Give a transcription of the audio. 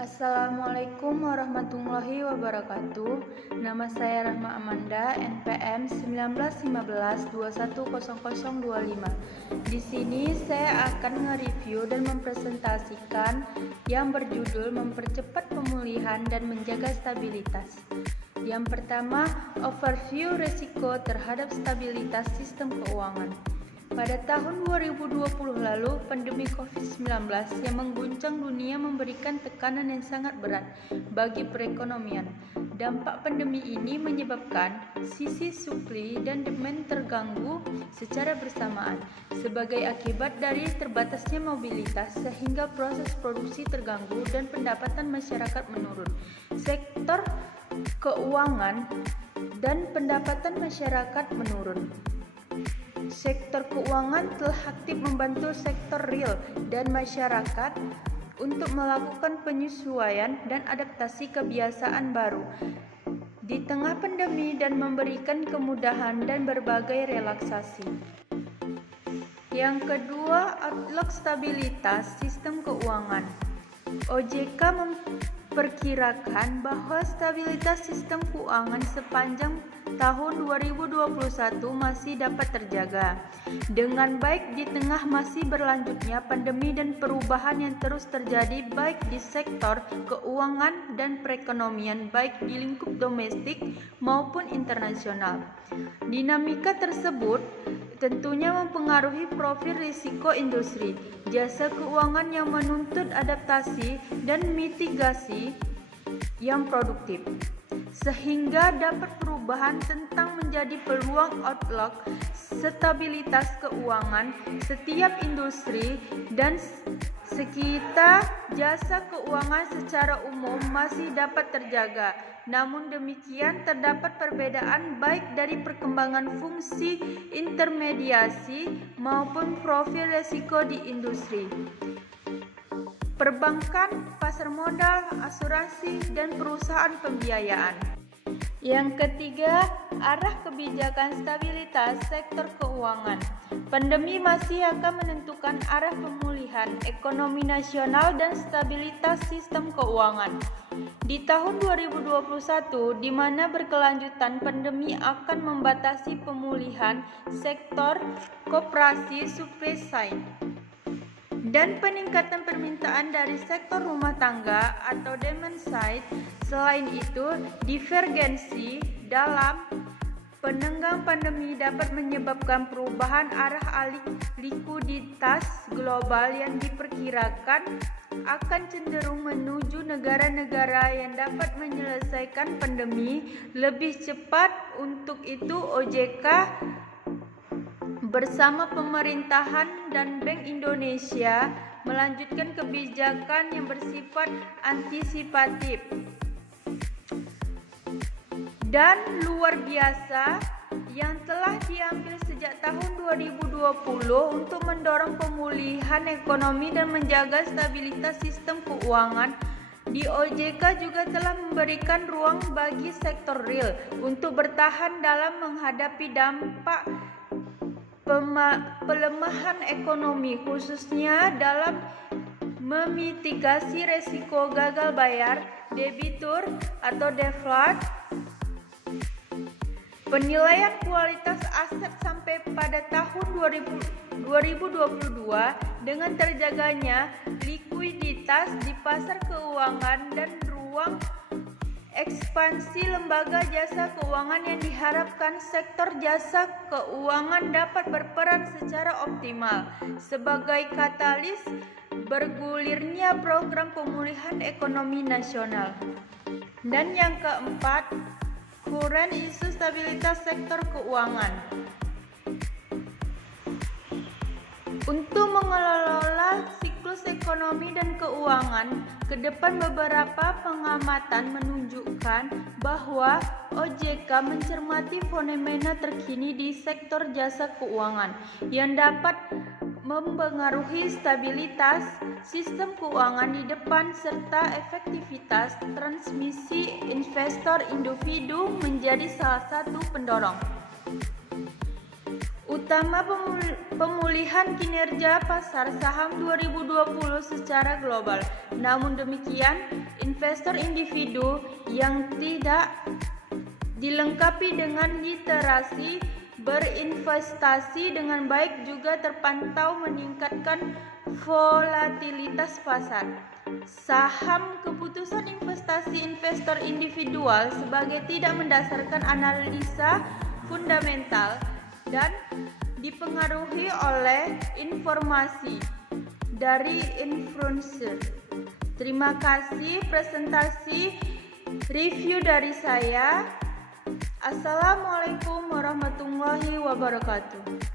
Assalamualaikum warahmatullahi wabarakatuh. Nama saya Rahma Amanda, NPM 1915210025. Di sini saya akan nge-review dan mempresentasikan yang berjudul Mempercepat Pemulihan dan Menjaga Stabilitas. Yang pertama, overview risiko terhadap stabilitas sistem keuangan. Pada tahun 2020 lalu, pandemi COVID-19 yang mengguncang dunia memberikan tekanan yang sangat berat bagi perekonomian. Dampak pandemi ini menyebabkan sisi supply dan demand terganggu secara bersamaan. Sebagai akibat dari terbatasnya mobilitas, sehingga proses produksi terganggu dan pendapatan masyarakat menurun. Sektor keuangan dan pendapatan masyarakat menurun. Sektor keuangan telah aktif membantu sektor real dan masyarakat untuk melakukan penyesuaian dan adaptasi kebiasaan baru di tengah pandemi dan memberikan kemudahan dan berbagai relaksasi. Yang kedua, outlook stabilitas sistem keuangan. OJK memperkirakan bahwa stabilitas sistem keuangan sepanjang tahun 2021 masih dapat terjaga dengan baik di tengah masih berlanjutnya pandemi dan perubahan yang terus terjadi baik di sektor keuangan dan perekonomian baik di lingkup domestik maupun internasional. Dinamika tersebut tentunya mempengaruhi profil risiko industri jasa keuangan yang menuntut adaptasi dan mitigasi yang produktif, sehingga dapat perubahan tentang menjadi peluang outlook stabilitas keuangan setiap industri dan sekitar jasa keuangan secara umum masih dapat terjaga. Namun demikian, terdapat perbedaan baik dari perkembangan fungsi intermediasi maupun profil risiko di industri perbankan, pasar modal, asuransi, dan perusahaan pembiayaan. Yang ketiga, arah kebijakan stabilitas sektor keuangan. Pandemi masih akan menentukan arah pemulihan ekonomi nasional dan stabilitas sistem keuangan. Di tahun 2021, di mana berkelanjutan pandemi akan membatasi pemulihan sektor koperasi supply side dan peningkatan permintaan dari sektor rumah tangga atau demand side. Selain itu, divergensi dalam penenggang pandemi dapat menyebabkan perubahan arah alih likuiditas global yang diperkirakan akan cenderung menuju negara-negara yang dapat menyelesaikan pandemi lebih cepat. Untuk itu, OJK bersama pemerintahan dan Bank Indonesia melanjutkan kebijakan yang bersifat antisipatif dan luar biasa yang telah diambil sejak tahun 2020 untuk mendorong pemulihan ekonomi dan menjaga stabilitas sistem keuangan. Di OJK juga telah memberikan ruang bagi sektor real untuk bertahan dalam menghadapi dampak pelemahan ekonomi, khususnya dalam memitigasi resiko gagal bayar, debitur atau default. Penilaian kualitas aset sampai pada tahun 2022 dengan terjaganya likuiditas di pasar keuangan dan ruang ekspansi lembaga jasa keuangan yang diharapkan sektor jasa keuangan dapat berperan secara optimal sebagai katalis bergulirnya program pemulihan ekonomi nasional. Dan yang keempat, current isu stabilitas sektor keuangan. Untuk mengelola siklus ekonomi dan keuangan ke depan, beberapa pengamatan menunjukkan bahwa OJK mencermati fenomena terkini di sektor jasa keuangan yang dapat mempengaruhi stabilitas sistem keuangan di depan serta efektivitas transmisi investor individu menjadi salah satu pendorong utama pemulihan kinerja pasar saham 2020 secara global. Namun demikian, investor individu yang tidak dilengkapi dengan literasi berinvestasi dengan baik juga terpantau meningkatkan volatilitas pasar. Saham keputusan investasi investor individual sebagai tidak mendasarkan analisa fundamental dan dipengaruhi oleh informasi dari influencer. Terima kasih presentasi review dari saya. Assalamualaikum warahmatullahi wabarakatuh.